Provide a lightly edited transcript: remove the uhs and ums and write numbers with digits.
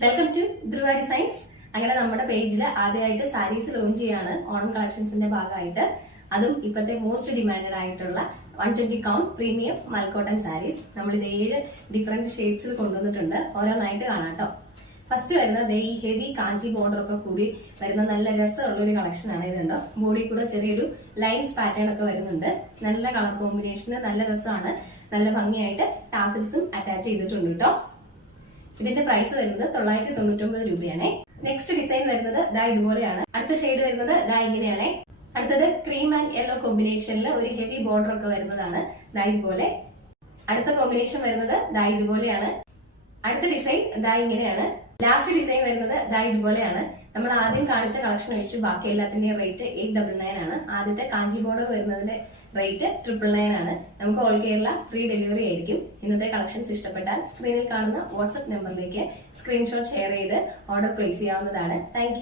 Welcome to Dhruva designs. അങ്ങനെ നമ്മുടെ പേജിൽ ആദ്യമായിട്ട് സാരീസ് ലോഞ്ച് ചെയ്യാണ് ഓണം കളക്ഷൻസിന്റെ ഭാഗമായിട്ട്. അതും ഇപ്പോഴത്തെ മോസ്റ്റ് ഡിമാൻഡഡ് ആയിട്ടുള്ള 120 കൗണ്ട് പ്രീമിയം മൽക്കോട്ടൺ സാരീസ്. നമ്മൾ ഇത് 7 ഡിഫറെന്റ് ഷെയ്ഡ്സിൽ കൊണ്ടുവന്നിട്ടുണ്ട്. ഓരോന്നായിട്ട് കാണാം കേട്ടോ. ഫസ്റ്റ് വരുന്നത് ഈ ഹെവി കാഞ്ചി ബോർഡർ ഒക്കെ കൂടി വരുന്ന നല്ല രസമുള്ള ഒരു കളക്ഷൻ ആണ്. ഇതുണ്ടോ, ബോഡി കൂടെ ചെറിയൊരു ലൈൻസ് പാറ്റേൺ ഒക്കെ വരുന്നുണ്ട്. നല്ല കളർ കോമ്പിനേഷന് നല്ല രസമാണ്. നല്ല ഭംഗിയായിട്ട് ടാസിൽസും അറ്റാച്ച് ചെയ്തിട്ടുണ്ട് കേട്ടോ. ഇതിന്റെ പ്രൈസ് വരുന്നത് 999 രൂപയാണ്. നെക്സ്റ്റ് ഡിസൈൻ വരുന്നത് ദാ ഇതുപോലെയാണ്. അടുത്ത ഷെയ്ഡ് വരുന്നത് ദാ ഇങ്ങനെയാണ്. അടുത്തത് ക്രീം ആൻഡ് യെല്ലോ കോമ്പിനേഷനിൽ ഒരു ഹെവി ബോർഡർ ഒക്കെ വരുന്നതാണ്. ദാ ഇതുപോലെ. അടുത്ത കോമ്പിനേഷൻ വരുന്നത് ദാ ഇതുപോലെയാണ്. അടുത്ത ഡിസൈൻ ദാ ഇങ്ങനെയാണ്. ലാസ്റ്റ് ഡിസൈൻ വരുന്നത് ദാ ഇതുപോലെയാണ്. നമ്മൾ ആദ്യം കാണിച്ച കളക്ഷൻ ഒഴിച്ച് ബാക്കി എല്ലാത്തിന്റെയും റേറ്റ് 899 ആണ്. ആദ്യത്തെ കാഞ്ചി ബോർഡർ വരുന്നതിന്റെ റേറ്റ് 999 ആണ്. നമുക്ക് ഓൾ കേരള ഫ്രീ ഡെലിവറി ആയിരിക്കും. ഇന്നത്തെ കളക്ഷൻസ് ഇഷ്ടപ്പെട്ടാൽ സ്ക്രീനിൽ കാണുന്ന വാട്സ്ആപ്പ് നമ്പറിലേക്ക് സ്ക്രീൻഷോട്ട് ഷെയർ ചെയ്ത് ഓർഡർ പ്ലേസ് ചെയ്യാവുന്നതാണ്. താങ്ക്